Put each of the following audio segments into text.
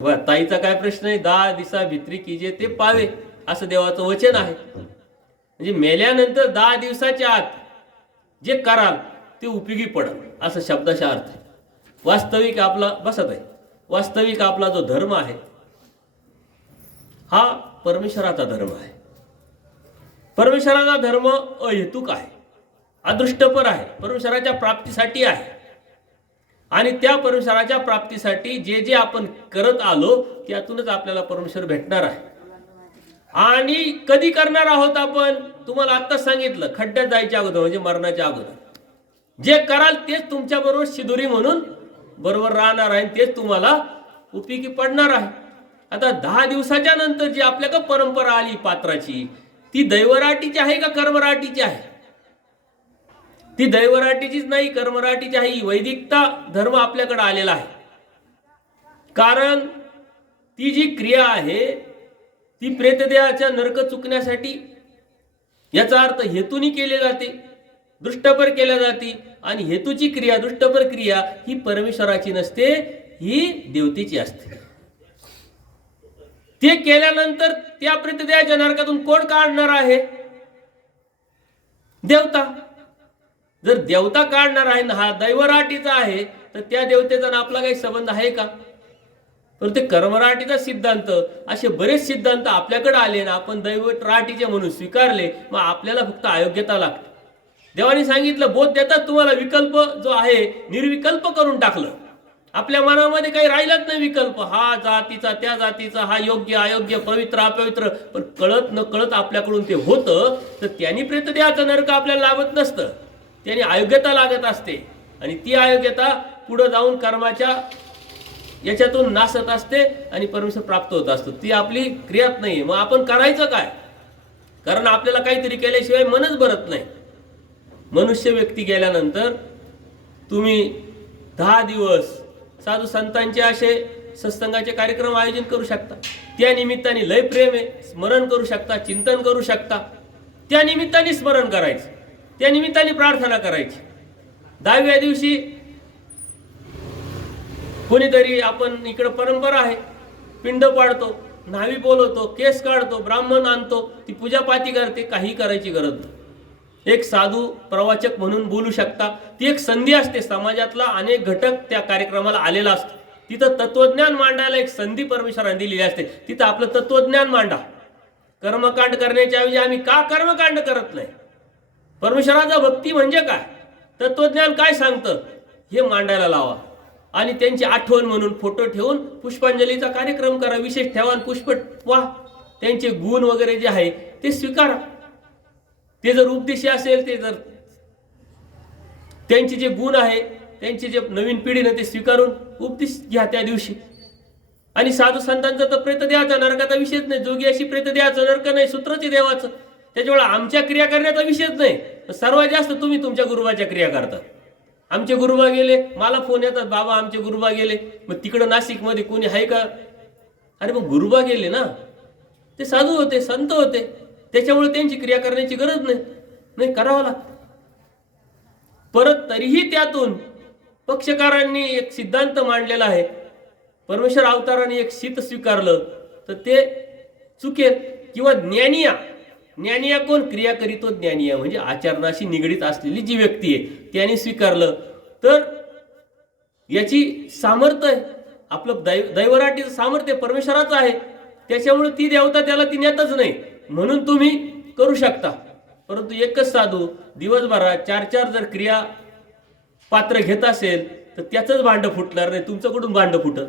ताईचा काय प्रश्न आहे? 10 दिवसा भित्री की जे ते पावे असं देवाचं वचन आहे. म्हणजे मेल्यानंतर 10 दिवसाच्या आत जे कराल ते उपयोगी पडल असं शब्दाचा अर्थ आहे. वास्तविक आपला बसत आहे. वास्तविक आपला जो धर्म आहे हा परमेश्वराचा धर्म आहे. परमेश्वराचा धर्म अहेतुक आहे, अदृष्टपर आहे, परमेश्वराच्या प्राप्तीसाठी आहे. आणि त्या परमेश्वराच्या प्राप्तीसाठी जे जे आपण करत आलो त्यातूनच आपल्याला परमेश्वर भेटणार आहे. आणि कधी करणार आहोत आपण? तुम्हाला आत्ताच सांगितलं, खड्ड्यात जायच्या अगोदर म्हणजे मरणाच्या अगोदर. जे कराल तेच तुमच्या बरोबर शिदोरी म्हणून बरोबर राहणार आहे, तेच तुम्हाला उपयोगी पडणार आहे. आता 10 दिवसाच्या नंतर जी आपल्याकडे परंपरा आली पात्राची, ती दैवराटीची आहे का कर्मराटीची आहे? ती दैवराटीचीच नाही, कर्मराटीची आहे. ही वैदिकता धर्म आपल्याकडे आलेला आहे. कारण ती जी क्रिया आहे ती प्रेतदेहाच्या नरक चुकण्यासाठी, याचा अर्थ हेतूनी केली जाते, दृष्टपर केल्या जाते. आणि हेतूची क्रिया, दृष्टपर क्रिया ही परमेश्वराची नसते, ही देवतेची असते. ते केल्यानंतर त्या प्रेतदेहाच्या नरकातून कोण काढणार आहे? देवता. जर देवता काढणार आहे ना, हा दैवराटीचा आहे, तर त्या देवतेचा ना आपला काही संबंध आहे का? तर ते कर्मराटीचा सिद्धांत, असे बरेच सिद्धांत आपल्याकडे आले ना, आपण दैवराटीचे म्हणून स्वीकारले, मग आपल्याला फक्त अयोग्यता लागते. देवाने सांगितलं, बोध देतात तुम्हाला विकल्प जो आहे निर्विकल्प करून टाकलं. आपल्या मनामध्ये काही राहिलाच नाही विकल्प, हा जातीचा त्या जातीचा, हा योग्य अयोग्य, पवित्र अपवित्र. पण कळत न कळत आपल्याकडून ते होतं, तर त्यांनी प्रेतदेहाचं नरक आपल्याला लाभत नसतं, त्याने अयोग्यता लागत असते. आणि ती अयोग्यता पुढे जाऊन कर्माच्या याच्यातून नासत असते आणि परमेश्वर प्राप्त होत असतो. ती आपली क्रियात नाही. मग आपण करायचं काय? कारण आपल्याला काहीतरी केल्याशिवाय मनच भरत नाही. मनुष्य व्यक्ती गेल्यानंतर तुम्ही 10 दिवस साधू संतांचे असे सत्संगाचे कार्यक्रम आयोजन करू शकता. त्या निमित्ताने लय प्रेम आहे, स्मरण करू शकता, चिंतन करू शकता. त्या निमित्ताने स्मरण करायचं, त्या निमित्ताने प्रार्थना करायची. 10व्या दिवशी कोणीतरी, आपण इकडे परंपरा आहे, पिंड पाडतो, न्हावी बोलवतो, केस काढतो, ब्राह्मण आणतो, ती पूजापाती करते. काही करायची गरज नाही. एक साधू प्रवाचक म्हणून बोलू शकता. ती एक संधी असते. समाजातला अनेक घटक त्या कार्यक्रमाला आलेला असतो. तिथं तत्वज्ञान मांडायला एक संधी परमेश्वराने दिलेली असते. तिथं आपलं तत्वज्ञान मांडा. कर्मकांड करण्याच्या ऐवजी आम्ही का कर्मकांड करत नाही? परमेश्वराचा भक्ती म्हणजे काय, तत्वज्ञान काय सांगतं, हे मांडायला लावा. आणि त्यांची आठवण म्हणून फोटो ठेवून पुष्पांजलीचा कार्यक्रम करा. विशेष ठेवा, पुष्प वा. त्यांचे गुण वगैरे जे आहे ते स्वीकारा. ते जर उपदेशी असेल, ते जर त्यांचे जे गुण आहे, त्यांचे जे नवीन पिढीनं ते स्वीकारून उपदेश घ्या त्या दिवशी. आणि साधू संतांचा तर प्रेतदेहाचा नरकाचा विषयच नाही. जोगी अशी प्रेतदेहाचं नरक नाही, सूत्रचे देवाचं. त्याच्यामुळे आमच्या क्रिया करण्याचा विषयच नाही. सर्वात जास्त तुम्ही तुमच्या गुरुबाच्या क्रिया करता. आमचे गुरुबा गेले, मला फोन येतात, बाबा आमचे गुरुबा गेले. मग तिकडं नाशिकमध्ये कोणी आहे का? अरे मग गुरुबा गेले ना, ते साधू होते, संत होते, त्याच्यामुळे त्यांची क्रिया करण्याची गरज नाही. नाही, करावं लागतं. परत तरीही त्यातून पक्षकारांनी एक सिद्धांत मांडलेला आहे. परमेश्वर अवताराने एक शीत स्वीकारलं तर ते चुकेल. किंवा ज्ञानिया, ज्ञानिया कोण? क्रिया करीतो ज्ञानिया, म्हणजे आचरणाशी निगडीत असलेली जी व्यक्ती आहे, त्याने स्वीकारलं तर याची सामर्थ्य आहे. आपलं दैवराटीचं सामर्थ्य परमेश्वराचं आहे. त्याच्यामुळे ती देवता त्याला ती नेतच नाही, म्हणून तुम्ही करू शकता. परंतु एकच साधू दिवसभरात 4-4 जर क्रिया पात्र घेत असेल तर त्याचंच भांडं फुटणार नाही, तुमचं कुठून भांडं फुटत?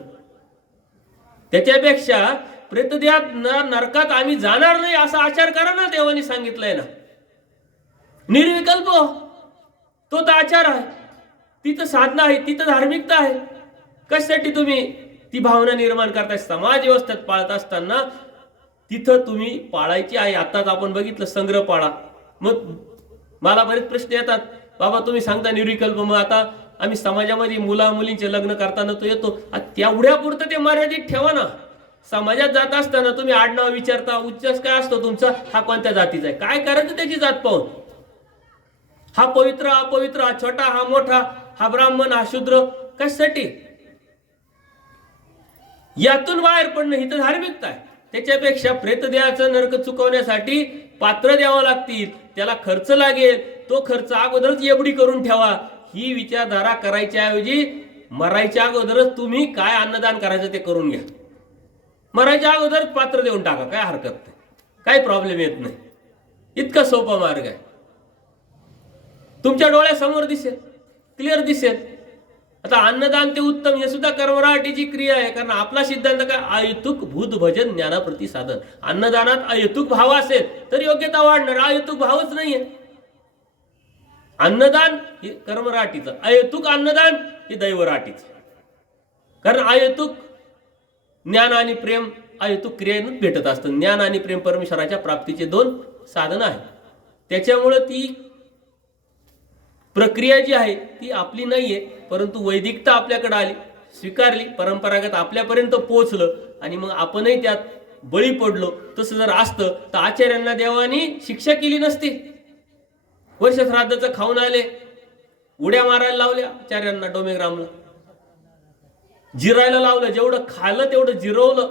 त्याच्यापेक्षा प्रेतदेहात नरकात आम्ही जाणार नाही असा आचार करा ना, देवाने सांगितलंय ना. निर्विकल्प तो तर आचार आहे, तिथं साधना आहे, तिथं धार्मिकता आहे. कशासाठी तुम्ही ती भावना निर्माण करताय? समाज व्यवस्थेत पाळत असताना तिथं तुम्ही पाळायची आहे. आताच आपण बघितलं, संग्रह पाळा. मग मला बरेच प्रश्न येतात, बाबा तुम्ही सांगता निर्विकल्प, मग आता आम्ही समाजामध्ये मुला मुलींचे लग्न करताना तो येतो, तेवढ्यापुरतं ते मर्यादित ठेवा ना. समाजात जात असताना तुम्ही आडनाव विचारता, उच्चास काय असतो तुमचा, हा कोणत्या जातीचा आहे, काय करायचं त्याची जात पाहून? हा पवित्र, हा अपवित्र, हा छोटा, हा मोठा, हा ब्राह्मण, हा शूद्र, कशासाठी? यातून बाहेर पडणं ही तर धार्मिकता आहे. त्याच्यापेक्षा प्रेतदेहाचं नरक चुकवण्यासाठी पात्र द्यावं लागतील, त्याला खर्च लागेल, तो खर्च अगोदरच एवढी करून ठेवा. ही विचारधारा करायच्या ऐवजी मरायच्या अगोदरच तुम्ही काय अन्नदान करायचं ते करून घ्या. मरायच्या अगोदर पात्र देऊन टाका, काय हरकत नाही, काही प्रॉब्लेम येत नाही. इतका सोपा मार्ग आहे. तुमच्या डोळ्यासमोर दिसेल, क्लिअर दिसेल. आता अन्नदान ते उत्तम हे सुद्धा कर्मराटीची क्रिया आहे. कारण आपला सिद्धांत काय, अहेतुक भूत भजन ज्ञानाप्रती साधन. अन्नदानात अहेतुक भाव असेल तर योग्यता वाढणार, अहेतुक भावच नाहीये. अन्नदान हे कर्मराटीचं, अहेतुक अन्नदान हे दैवराटीचं. कारण अहेतुक ज्ञान आणि प्रेम अहेतुक क्रियेनं भेटत असतं. ज्ञान आणि प्रेम परमेश्वराच्या प्राप्तीचे दोन साधन आहे. त्याच्यामुळं ती प्रक्रिया जी आहे ती आपली नाहीये, परंतु वैदिकता आपल्याकडे आली, स्वीकारली, परंपरागत आपल्यापर्यंत पोहोचलं आणि मग आपणही त्यात बळी पडलो. तसं जर असतं तर आचार्यांना देवानी शिक्षा केली नसती. वर्ष श्राद्धाचं खाऊन आले, उड्या मारायला लावल्या आचार्यांना, डोमेग्रामला जिरायला लावलं, जेवढं खाल्लं तेवढं जिरवलं.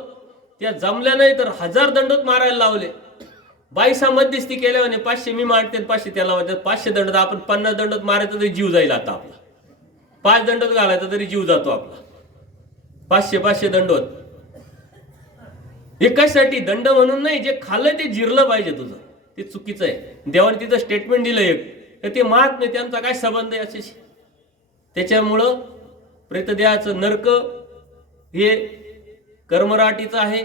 त्या जमल्या नाही तर 1000 दंडोत मारायला लावले. 22 मध्यस्थी केल्या म्हणे, 500 मी मारते 500 त्याला म्हणतात. 500 दंडोत आपण 50 दंडोत मारायचं तरी जीव जाईल. आता आपला 5 दंडोत घालायचा तरी जीव जातो आपला. 500 दंडोत हे कशासाठी? दंड म्हणून नाही, जे खाल्लं ते जिरलं पाहिजे तुझं. ते चुकीचं आहे. देवाने तिथं स्टेटमेंट दिलं एक, तर ते महात्मे त्यांचा काय संबंध आहे याच्याशी? त्याच्यामुळं प्रेतदेहाचं नरक हे कर्मराटीचं आहे.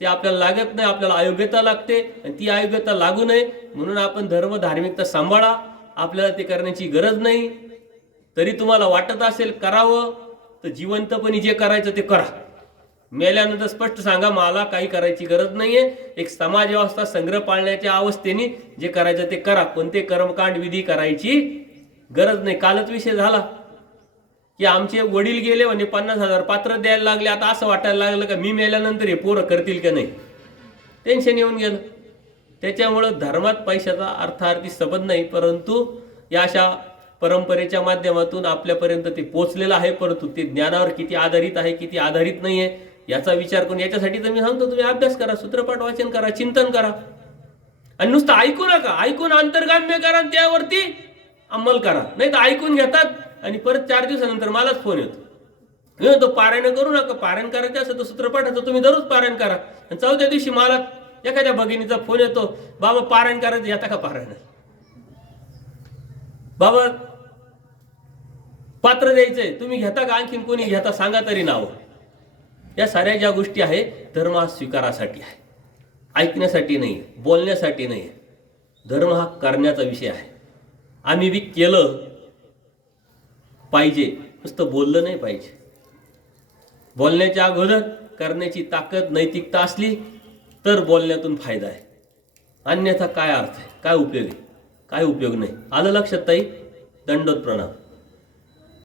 ते आपल्याला लागत नाही, आपल्याला अयोग्यता लागते. आणि ती अयोग्यता लागू नये म्हणून आपण धर्म धार्मिकता सांभाळा. आपल्याला ते करण्याची गरज नाही. तरी तुम्हाला वाटत असेल करावं तर जिवंतपणी जे करायचं ते करा. मेल्यानंतर स्पष्ट सांगा, मला काही करायची गरज नाहीये. एक समाज व्यवस्था संग्रह पाळण्याच्या अवस्थेने जे करायचं ते करा. कोणते कर्मकांड विधी करायची गरज नाही. कालच विषय झाला की आमचे वडील गेले म्हणजे 50,000 पात्र द्यायला लागले. आता असं वाटायला लागलं का मी मेल्यानंतर हे पोरं करतील का नाही, टेन्शन येऊन गेलं. त्याच्यामुळं धर्मात पैशाचा अर्थार्थी संबंध नाही, परंतु या अशा परंपरेच्या माध्यमातून आपल्यापर्यंत ते पोचलेलं आहे. परंतु ते ज्ञानावर किती आधारित आहे, किती आधारित नाही आहे याचा विचार करून, याच्यासाठी तर मी सांगतो तुम्ही अभ्यास करा, सूत्रपाठ वाचन करा, चिंतन करा. आणि नुसतं ऐकू नका, ऐकून अंतर्गाम्य करा आणि त्यावरती अंमल करा. नाही तर ऐकून घेतात आणि परत 4 दिवसानंतर मलाच फोन येतो, मी म्हणतो पारायण करू नका. पारायण करायचं असं तर सूत्रपाठाचं तुम्ही दररोज पारायण करा. आणि 4थ्या दिवशी मला एखाद्या भगिनीचा फोन येतो, बाबा पारायण करायचं, येता का पारायण? बाबा पात्र द्यायचंय, तुम्ही घेता का? आणखीन कोणी घेता सांगा तरी नाव. या साऱ्या ज्या गोष्टी आहेत धर्म हा स्वीकारासाठी आहे, ऐकण्यासाठी नाही, बोलण्यासाठी नाही. धर्म हा करण्याचा विषय आहे. आम्ही बी केलं पाहिजे, नुसतं बोललं नाही पाहिजे. बोलण्याच्या अगोदर करण्याची ताकद नैतिकता असली तर बोलण्यातून फायदा आहे. अन्यथा काय अर्थ आहे, काय उपयोग आहे? काय उपयोग नाही. आलं लक्षात ताई? दंडोत प्रणाम.